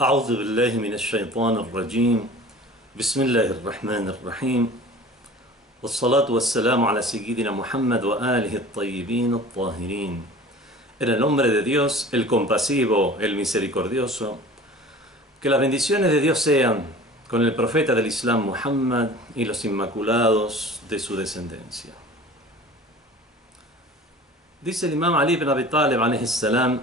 أعوذ بالله من الشيطان الرجيم بسم الله الرحمن الرحيم والصلاة والسلام على سيدنا Muhammad وآله الطيبين الطاهرين. En el nombre de Dios, el compasivo, el misericordioso, que las bendiciones de Dios sean con el profeta del Islam Muhammad y los inmaculados de su descendencia. Dice el imam Ali ibn Abi Talib alayhi salam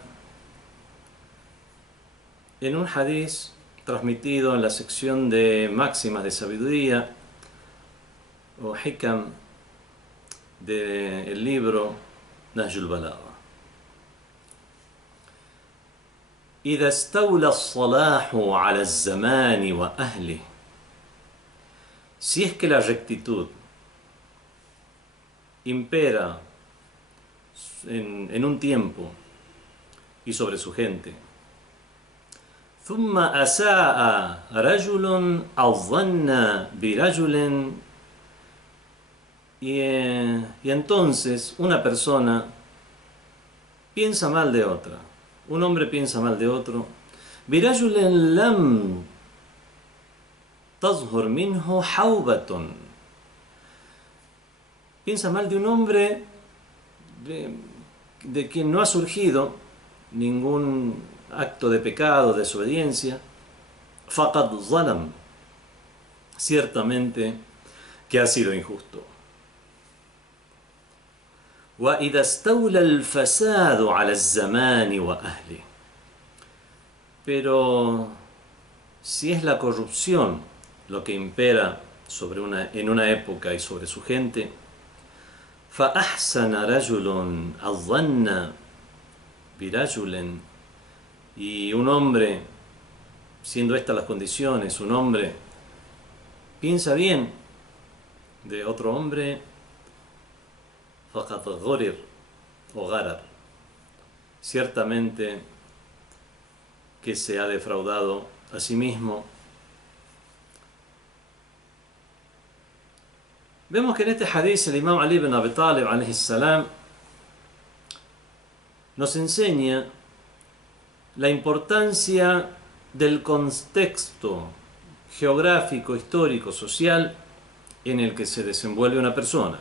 en un hadiz transmitido en la sección de máximas de sabiduría o hikam del libro Nahjul Balagha: إذا استولى الصلاح على الزمان وأهله. Si es que la rectitud impera en un tiempo y sobre su gente, ثم أساء رجل الظن برجل, y entonces una persona piensa mal de otra, un hombre piensa mal de otro, برجل لم تظهر منه حوبة, piensa mal de un hombre de quien no ha surgido ningún acto de pecado, de desobediencia, فقد ظلم, ciertamente que ha sido injusto. وإذا استولى الفساد على الزمان وأهله. Pero si es la corrupción lo que impera en una época y sobre su gente, فأحسن رجل الظن برجل, y un hombre, siendo estas las condiciones, un hombre piensa bien de otro hombre, فقد غرر o غرر, ciertamente que se ha defraudado a sí mismo. Vemos que en este hadith el imam Ali ibn Abi Talib alayhi salam nos enseña la importancia del contexto geográfico, histórico, social en el que se desenvuelve una persona.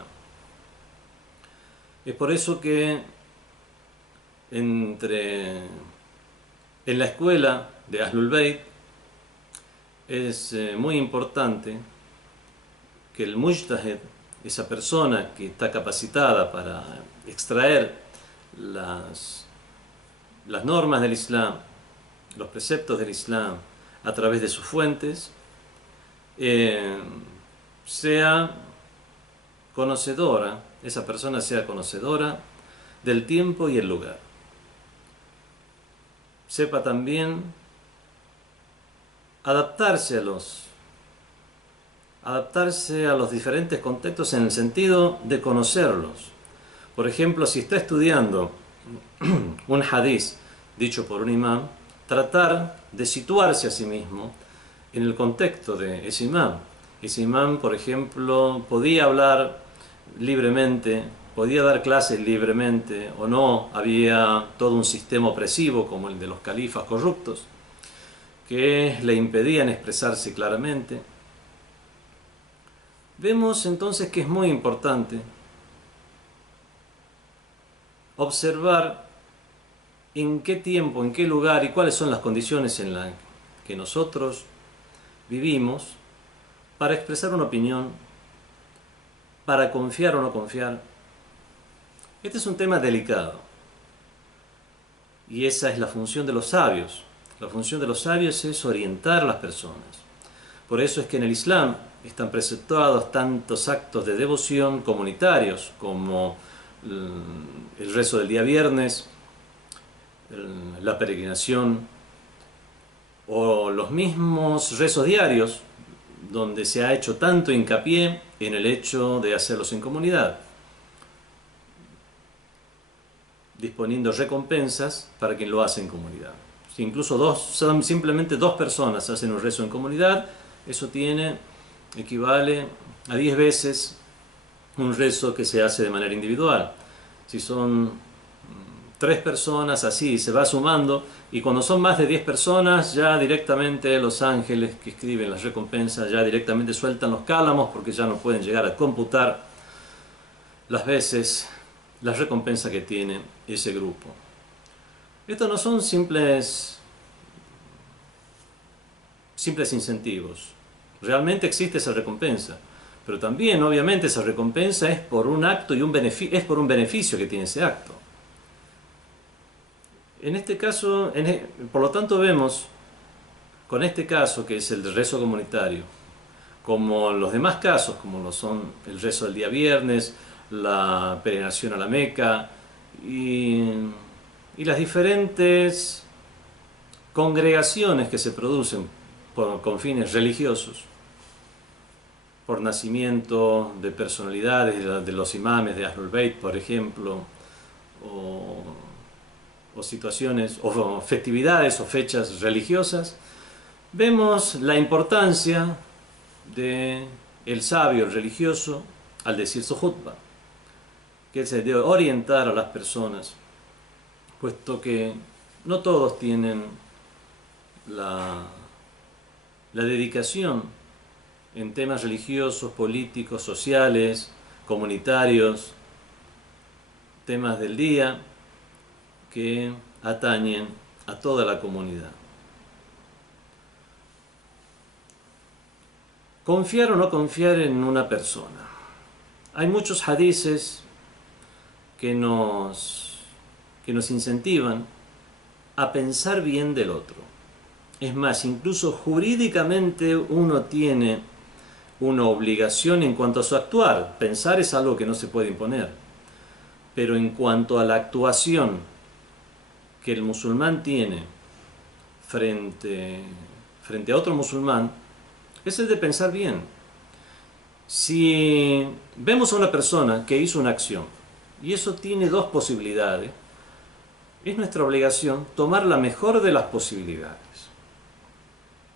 Es por eso que en la escuela de Ahlul Bayt es muy importante que el mujtahid, esa persona que está capacitada para extraer las normas del Islam, los preceptos del Islam a través de sus fuentes, sea conocedora, esa persona sea conocedora del tiempo y el lugar. Sepa también adaptarse a los diferentes contextos en el sentido de conocerlos. Por ejemplo, si está estudiando un hadith dicho por un imam, tratar de situarse a sí mismo en el contexto de ese imam. Ese imam, por ejemplo, podía hablar libremente, podía dar clases libremente, o no, había todo un sistema opresivo como el de los califas corruptos que le impedían expresarse claramente. Vemos entonces que es muy importante observar en qué tiempo, en qué lugar y cuáles son las condiciones en las que nosotros vivimos para expresar una opinión, para confiar o no confiar. Este es un tema delicado y esa es la función de los sabios. La función de los sabios es orientar a las personas. Por eso es que en el Islam están preceptuados tantos actos de devoción comunitarios como el rezo del día viernes, la peregrinación o los mismos rezos diarios, donde se ha hecho tanto hincapié en el hecho de hacerlos en comunidad, disponiendo recompensas para quien lo hace en comunidad. Si incluso simplemente dos personas hacen un rezo en comunidad, eso equivale a 10 veces un rezo que se hace de manera individual. Si son 3 personas, así se va sumando, y cuando son más de 10 personas, ya directamente los ángeles que escriben las recompensas ya directamente sueltan los cálamos porque ya no pueden llegar a computar las veces, las recompensas que tiene ese grupo. Estos no son simples incentivos. Realmente existe esa recompensa. Pero también, obviamente, esa recompensa es por un acto y es por un beneficio que tiene ese acto. En este caso, por lo tanto, vemos con este caso, que es el del rezo comunitario, como los demás casos, como lo son el rezo del día viernes, la peregrinación a la Meca y las diferentes congregaciones que se producen con fines religiosos, por nacimiento de personalidades, de los imames de Ahlul Bayt, por ejemplo, o situaciones, o festividades o fechas religiosas, vemos la importancia de el sabio, el religioso, al decir su jutba, que se debe orientar a las personas, puesto que no todos tienen la dedicación en temas religiosos, políticos, sociales, comunitarios, temas del día que atañen a toda la comunidad. Confiar o no confiar en una persona. Hay muchos hadices que nos incentivan a pensar bien del otro. Es más, incluso jurídicamente uno tiene una obligación en cuanto a su actuar. Pensar es algo que no se puede imponer. Pero en cuanto a la actuación que el musulmán tiene frente a otro musulmán, es el de pensar bien. Si vemos a una persona que hizo una acción, y eso tiene dos posibilidades, es nuestra obligación tomar la mejor de las posibilidades,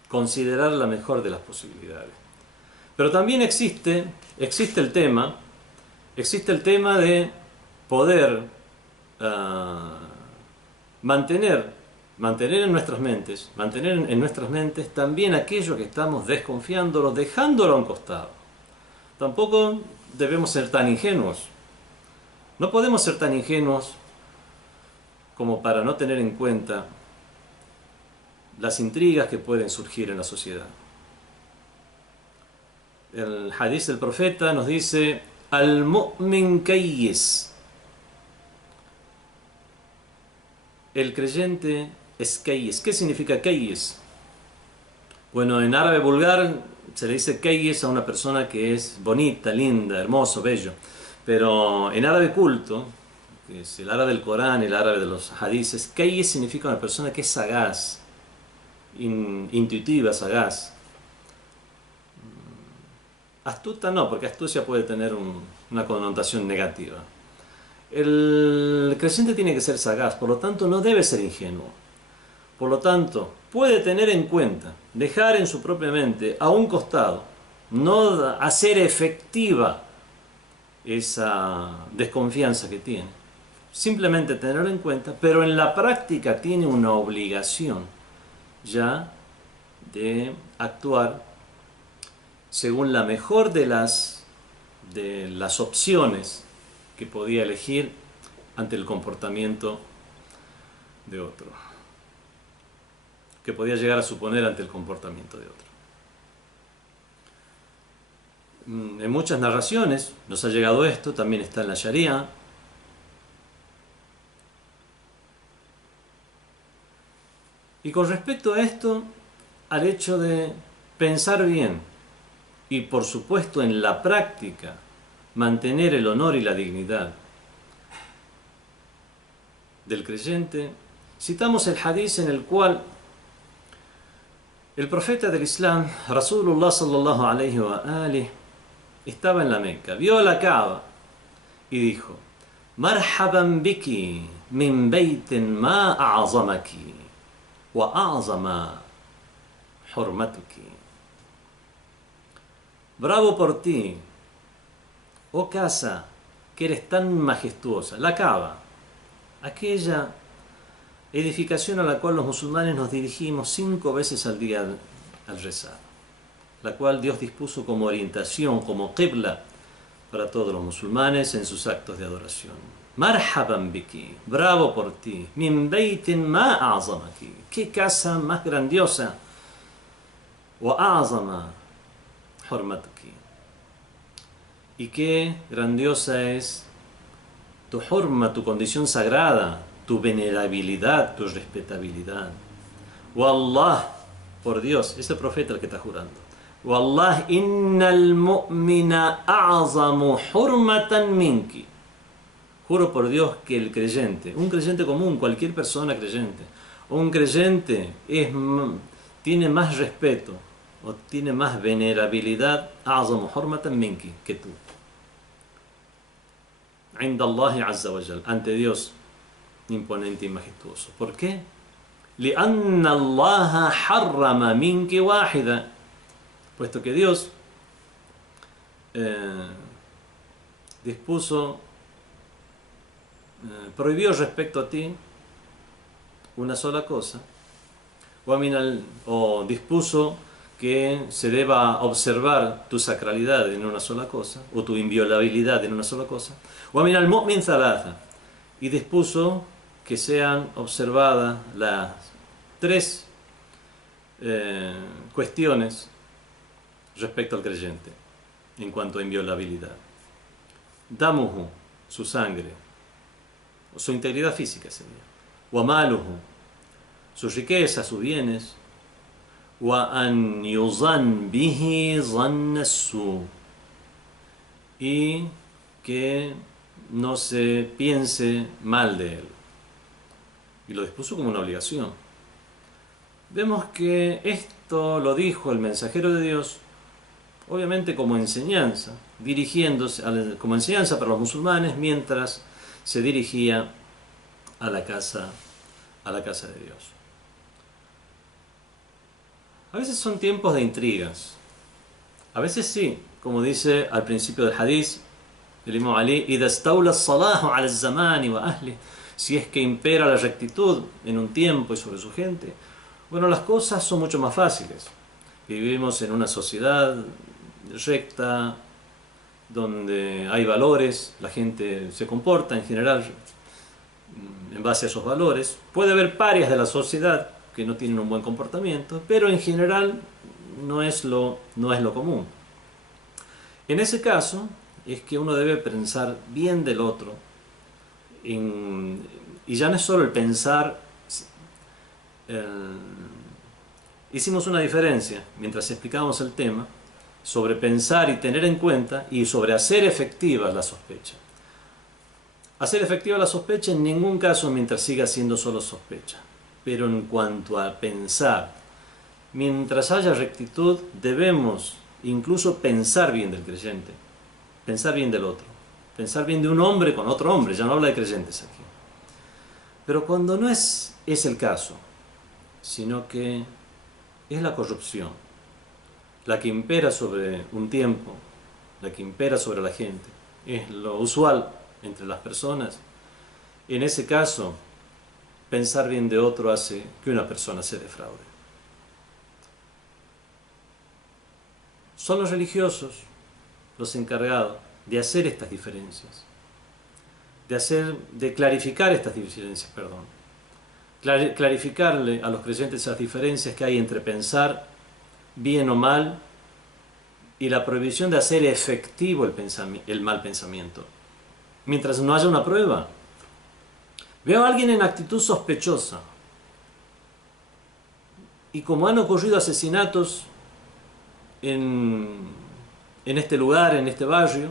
considerar la mejor de las posibilidades. Pero también existe el tema de poder mantener en nuestras mentes también aquello que estamos desconfiándolo, dejándolo a un costado. Tampoco debemos ser tan ingenuos. No podemos ser tan ingenuos como para no tener en cuenta las intrigas que pueden surgir en la sociedad. El hadith del profeta nos dice: al-mu'min kayyis. El creyente es kayyis. ¿Qué significa kayyis? Bueno, en árabe vulgar se le dice kayyis a una persona que es bonita, linda, hermoso, bello. Pero en árabe culto, que es el árabe del Corán, el árabe de los hadices, kayyis significa una persona que es sagaz, intuitiva, sagaz. Astuta no, porque astucia puede tener una connotación negativa. El creyente tiene que ser sagaz, por lo tanto no debe ser ingenuo. Por lo tanto, puede tener en cuenta, dejar en su propia mente a un costado, no hacer efectiva esa desconfianza que tiene. Simplemente tenerlo en cuenta, pero en la práctica tiene una obligación ya de actuar según la mejor de las opciones que podía elegir ante el comportamiento de otro, que podía llegar a suponer ante el comportamiento de otro. En muchas narraciones nos ha llegado esto, también está en la Sharia. Y con respecto a esto, al hecho de pensar bien y por supuesto en la práctica mantener el honor y la dignidad del creyente, citamos el hadith en el cual el profeta del Islam, Rasulullah sallallahu alayhi wa alihi, estaba en la Meca, vio a la Kaaba y dijo: Marhaban biki min baytin ma a'zamaki wa a'zama hurmatuki. Bravo por ti, oh casa, que eres tan majestuosa, la Kaaba, aquella edificación a la cual los musulmanes nos dirigimos 5 veces al día al rezar, la cual Dios dispuso como orientación, como qibla para todos los musulmanes en sus actos de adoración. Marhaban biki, bravo por ti, min beitin ma a'zamaki, qué casa más grandiosa, wa a'zama hurmatuki, y qué grandiosa es tu hurma, tu condición sagrada, tu venerabilidad, tu respetabilidad. Wallah, por Dios, es el profeta el que está jurando. Wallah innal mu'mina a'zamu hurmatan minki. Juro por Dios que el creyente, un creyente común, cualquier persona creyente, un creyente tiene más respeto o tiene más venerabilidad, a'zamu hurmatan minki, que tú. عند الله عز وجل, ante Dios imponente y majestuoso. ¿Por qué? لأن الله حرم منك واحدة, puesto que Dios prohibió respecto a ti una sola cosa, o dispuso que se deba observar tu sacralidad en una sola cosa, o tu inviolabilidad en una sola cosa, وَمِنَ الْمُؤْمِنِ ثَلَاثًا, y dispuso que sean observadas las 3 cuestiones respecto al creyente en cuanto a inviolabilidad. Damuhu, su sangre, su integridad física sería. Wamaluhu, sus riquezas, sus bienes. Wa an yuzan bihi zannasu, y que no se piense mal de él. Y lo dispuso como una obligación. Vemos que esto lo dijo el mensajero de Dios, obviamente como enseñanza, como enseñanza para los musulmanes mientras se dirigía a la casa de Dios. A veces son tiempos de intrigas, a veces sí, como dice al principio del hadith el Imam Ali, إذا استولى الصلاح على الزمان وأهله, si es que impera la rectitud en un tiempo y sobre su gente, bueno, las cosas son mucho más fáciles. Vivimos en una sociedad recta, donde hay valores, la gente se comporta en general en base a esos valores. Puede haber parias de la sociedad que no tienen un buen comportamiento, pero en general no es lo común. En ese caso es que uno debe pensar bien del otro, y ya no es solo el pensar. Hicimos una diferencia mientras explicábamos el tema sobre pensar y tener en cuenta, y sobre hacer efectiva la sospecha. Hacer efectiva la sospecha en ningún caso mientras siga siendo solo sospecha, pero en cuanto a pensar, mientras haya rectitud, debemos incluso pensar bien del creyente, pensar bien del otro, pensar bien de un hombre con otro hombre, ya no habla de creyentes aquí. Pero cuando no es el caso, sino que es la corrupción la que impera sobre un tiempo, la que impera sobre la gente, es lo usual entre las personas, en ese caso, pensar bien de otro hace que una persona se defraude. Son los religiosos los encargados de hacer estas diferencias, de clarificar estas diferencias, clarificarle a los creyentes esas diferencias que hay entre pensar bien o mal y la prohibición de hacer efectivo el mal pensamiento. Mientras no haya una prueba. Veo a alguien en actitud sospechosa, y como han ocurrido asesinatos en este lugar, en este barrio,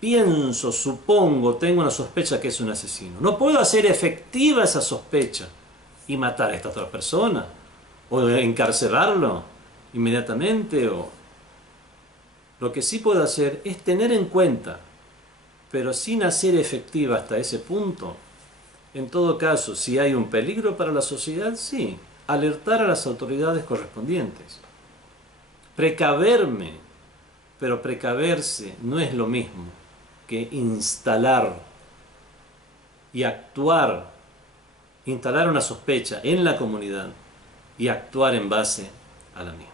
pienso, supongo, tengo una sospecha que es un asesino. No puedo hacer efectiva esa sospecha y matar a esta otra persona, o encarcelarlo inmediatamente, o lo que sí puedo hacer es tener en cuenta, pero sin hacer efectiva hasta ese punto. En todo caso, si hay un peligro para la sociedad, sí, alertar a las autoridades correspondientes, precaverme, pero precaverse no es lo mismo que instalar y actuar, instalar una sospecha en la comunidad y actuar en base a la misma.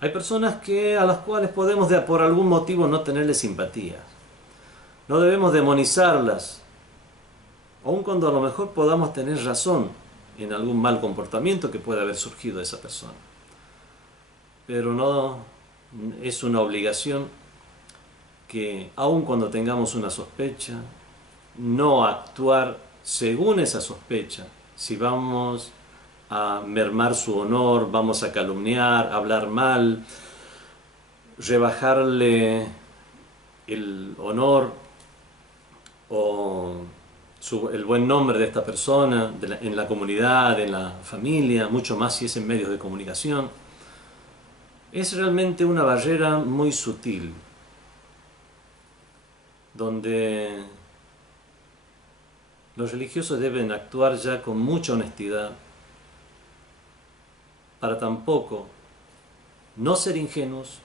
Hay personas a las cuales podemos por algún motivo no tenerle simpatía. No debemos demonizarlas, aun cuando a lo mejor podamos tener razón en algún mal comportamiento que pueda haber surgido de esa persona. Pero no es una obligación que, aun cuando tengamos una sospecha, no actuar según esa sospecha. Si vamos a mermar su honor, vamos a calumniar, hablar mal, rebajarle el honor o el buen nombre de esta persona en la comunidad, en la familia, mucho más si es en medios de comunicación. Es realmente una barrera muy sutil, donde los religiosos deben actuar ya con mucha honestidad para tampoco no ser ingenuos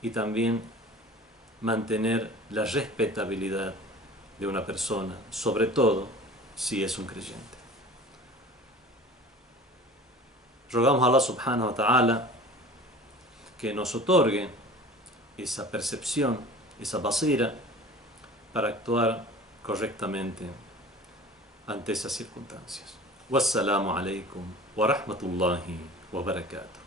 y también mantener la respetabilidad de una persona, sobre todo si es un creyente. Rogamos a Allah subhanahu wa ta'ala que nos otorgue esa percepción, esa basira, para actuar correctamente ante esas circunstancias. Wassalamu alaikum wa rahmatullahi wa barakatuh.